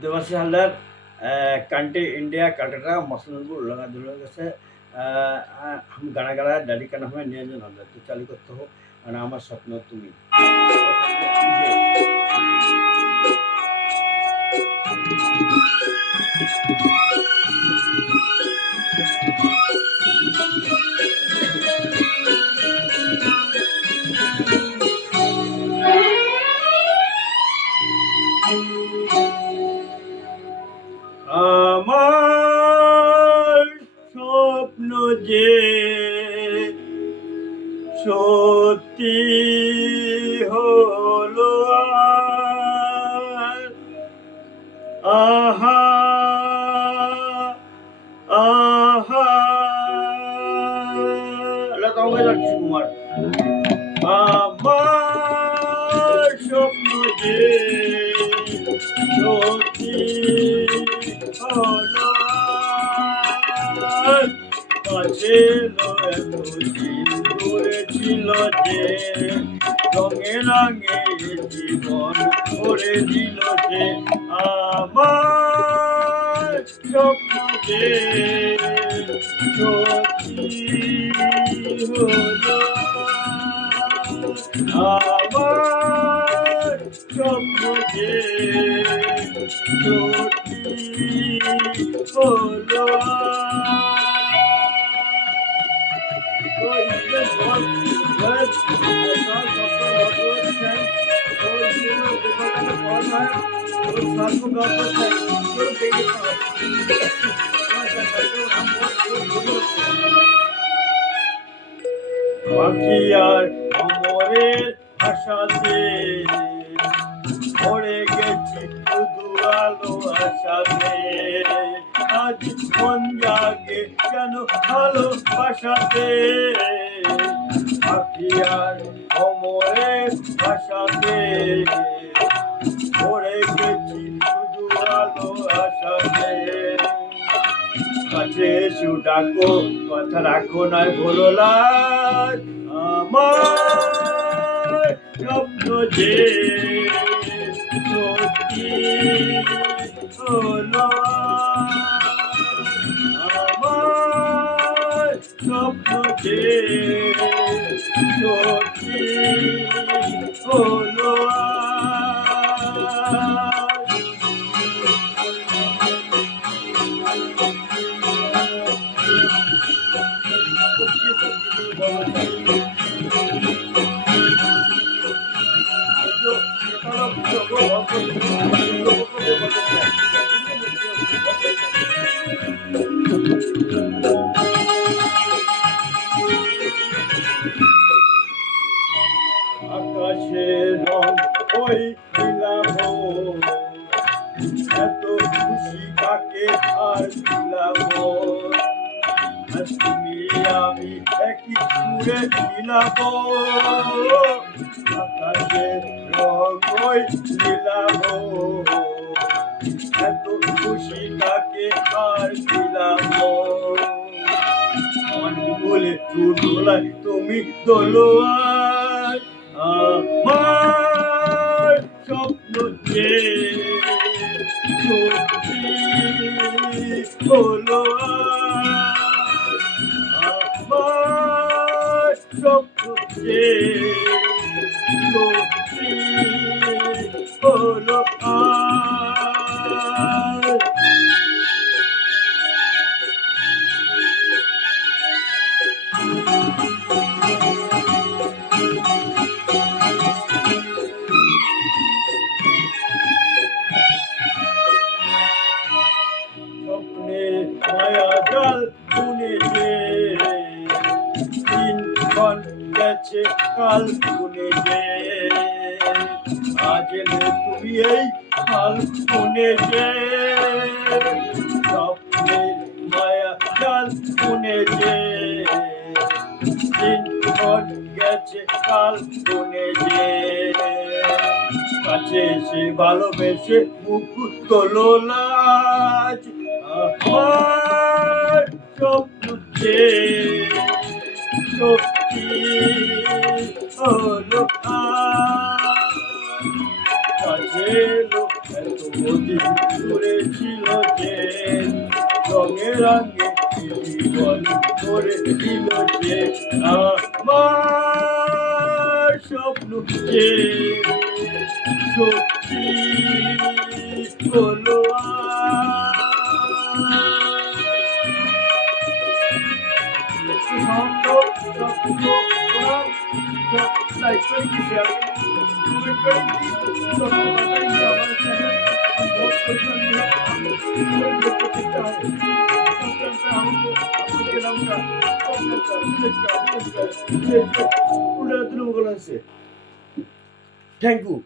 দেবাশী Haldar country India Katra मसनदपुर उल्लंघन गए हम गाना गा रहा है डैडी का नाम है निरंजन हालदार तो चालू करते हो और আমার স্বপ্ন তুমি আমার স্বপ্ন যে সত্যি হলো আহা আহা লগাওগে যাচ্ছি কুমার আমার স্বপ্ন যে সত্যি হলো কাছে ছিল যে রঙে রঙে জীবন করে দিল যে আমার স্বপ্ন যে সত্যি হলো আমার স্বপ্ন যে সত্যি হলো পাখি আর অমরের আশাতে পড়ে গেছি শুধু আলো আশাতে আজ মন জাগে কেন ভালোবাসাতে পাখি আর অমরের আশাতে পড়ে গেছি শুধু আলো আশাতে কাছে এসে ডাকো কথা রাখো নয় ভোলো লাজ আমার স্বপ্ন যে সত্যি হলো আমার স্বপ্ন যে সত্যি হলো আকাশের রং ওই নীলাভ এত খুশি কাকে আর নীলাভ তুমি আমি একই সুরে নীলাভ আকাশের রং ওই নীলাভ এত খুশি কাকে আর নীলাভ মন বলে দোলায় তুমি দোলোয়ায় আমার স্বপ্ন যে সত্যি হলো আমার স্বপ্ন যে সত্যি হলো মায়া জাল বুনেছে দিনক্ষণ গেছে কাল বুনেছে আজ তুমি এই কাল বুনেছে স্বপ্নের মায়া জাল বুনেছে দিনক্ষণ গেছে কাল বুনেছে কাছে এসে ভালোবেসে মুখ তোলো লাজ আমার স্বপ্ন যে সত্যি হলো কাছে এলো এত করেছিল যে রঙে রঙে জীবন করে দিল যে আমার স্বপ্ন যে সত্যি হলো लाइक करेंगे शेयर करेंगे कमेंट करेंगे तो हमारा ये हमारा चैनल हम बहुत परेशान है हम कोई लोग को देखता है सबसे हमको आपके नाम का पूरा दिन से थैंक यू